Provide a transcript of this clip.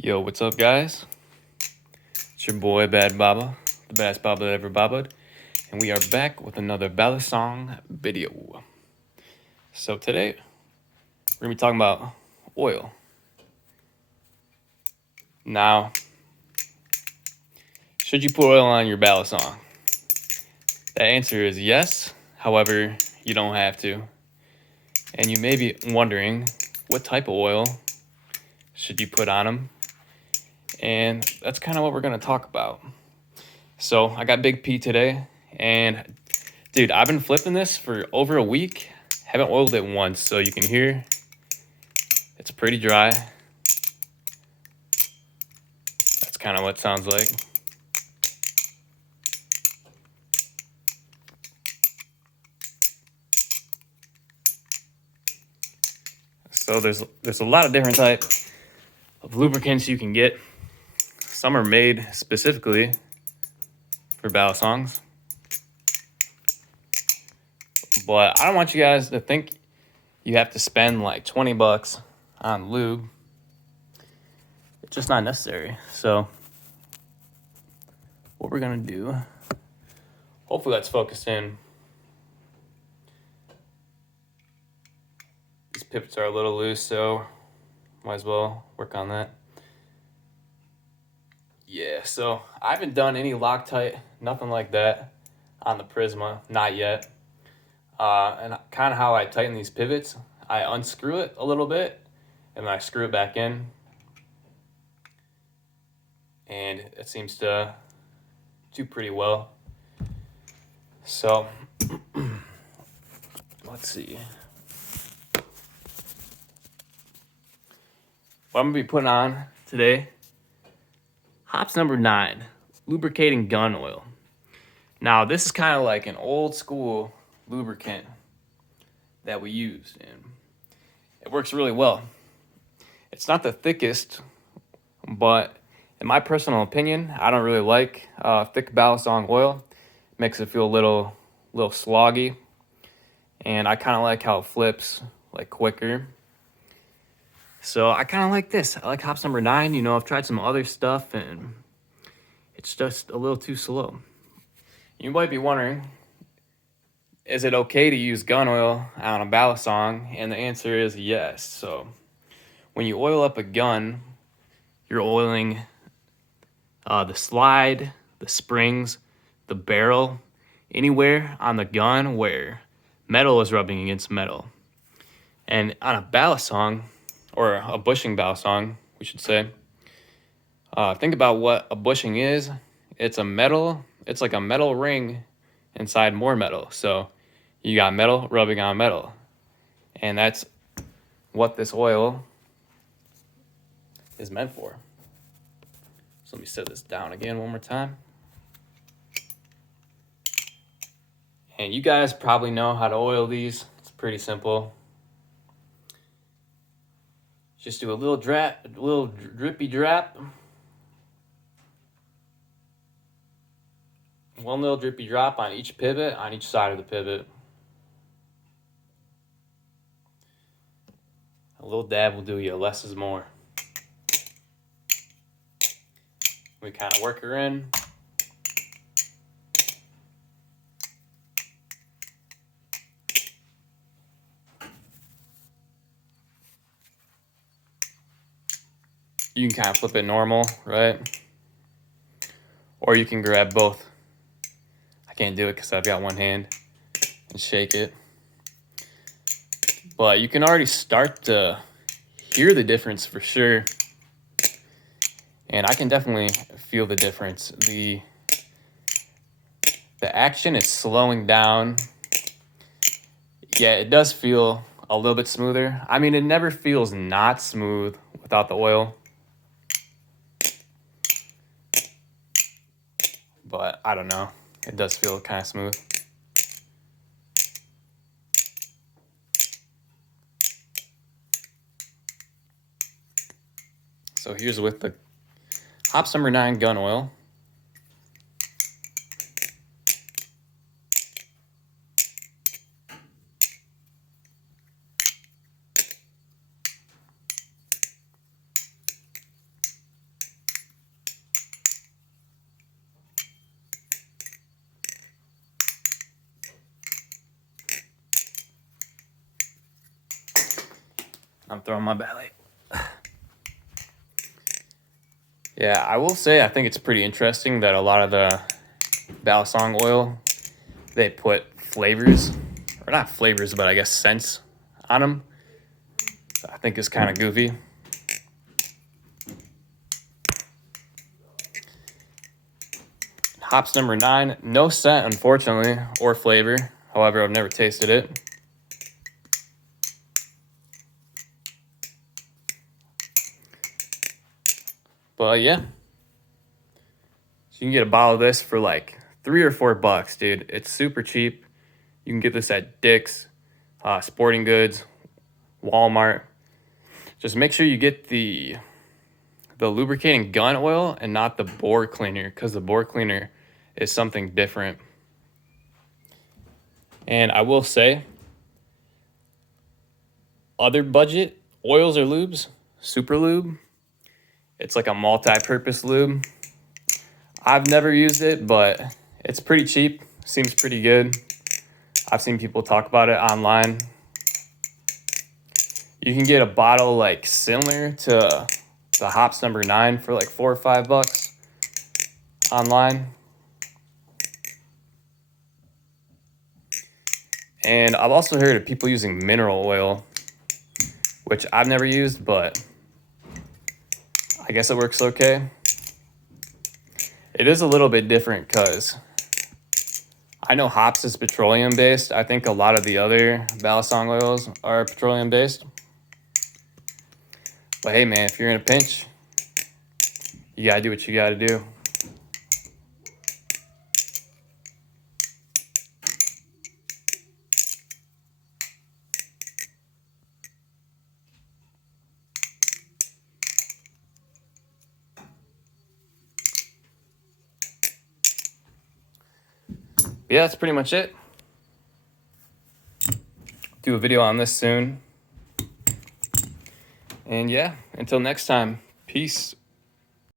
Yo, what's up, guys? It's your boy Bad Baba, the baddest Baba that ever babaed, and we are back with another Balisong video. So today we're gonna be talking about oil. Now, should you put oil on your Balisong? The answer is yes. However, you don't have to. And you may be wondering, what type of oil should you put on them? And that's kind of what we're gonna talk about. So I got Big P today, and dude, I've been flipping this for over a week. Haven't oiled it once, so you can hear it's pretty dry. That's kind of what it sounds like. So there's a lot of different types of lubricants you can get. Some are made specifically for Balisongs. But I don't want you guys to think you have to spend like 20 bucks on lube. It's just not necessary. So what we're gonna do, hopefully let's focus in. These pivots are a little loose, so might as well work on that. Yeah, so I haven't done any Loctite, nothing like that on the Prisma, not yet. And kind of how I tighten these pivots, I unscrew it a little bit and then I screw it back in. And it seems to do pretty well. So, let's see. What I'm gonna be putting on today, hops number 9, lubricating gun oil. Now, this is kind of like an old school lubricant that we use, and it works really well. It's not the thickest, but in my personal opinion, I don't really like thick Balisong oil. It makes it feel a little sloggy, and I kind of like how it flips like quicker. So I kind of like this. I like hops number 9. You know, I've tried some other stuff, and it's just a little too slow. You might be wondering, is it okay to use gun oil on a Balisong? And the answer is yes. So when you oil up a gun, you're oiling the slide, the springs, the barrel, anywhere on the gun where metal is rubbing against metal. And on a Balisong, or a bushing Balisong, we should say, think about what a bushing is. It's like a metal ring inside more metal. So you got metal rubbing on metal. And that's what this oil is meant for. So let me set this down again one more time. And you guys probably know how to oil these. It's pretty simple. Just do a little drippy drop. One little drippy drop on each pivot, on each side of the pivot. A little dab will do you. Less is more. We kind of work her in. You can kind of flip it normal, right? Or you can grab both. I can't do it because I've got one hand, and shake it. But you can already start to hear the difference for sure. And I can definitely feel the difference. The action is slowing down. Yeah, it does feel a little bit smoother. I mean, it never feels not smooth without the oil. But I don't know. It does feel kind of smooth. So here's with the hops number 9 gun oil. I'm throwing my belly. Yeah, I will say I think it's pretty interesting that a lot of the Balisong oil, they put flavors, or not flavors, but I guess scents on them. I think it's kind of goofy. Hops number 9, no scent, unfortunately, or flavor. However, I've never tasted it. But yeah, so you can get a bottle of this for like $3 or $4, dude. It's super cheap. You can get this at Dick's, Sporting Goods, Walmart. Just make sure you get the lubricating gun oil and not the bore cleaner, because the bore cleaner is something different. And I will say, other budget oils or lubes, Super Lube, it's like a multi-purpose lube. I've never used it, but it's pretty cheap. Seems pretty good. I've seen people talk about it online. You can get a bottle like similar to the Hops number 9 for like $4 or $5 online. And I've also heard of people using mineral oil, which I've never used, but I guess it works okay. It is a little bit different because I know hops is petroleum based. I think a lot of the other Balisong oils are petroleum based. But hey man, if you're in a pinch, you gotta do what you gotta do. Yeah, that's pretty much it. Do a video on this soon. And yeah, until next time, peace.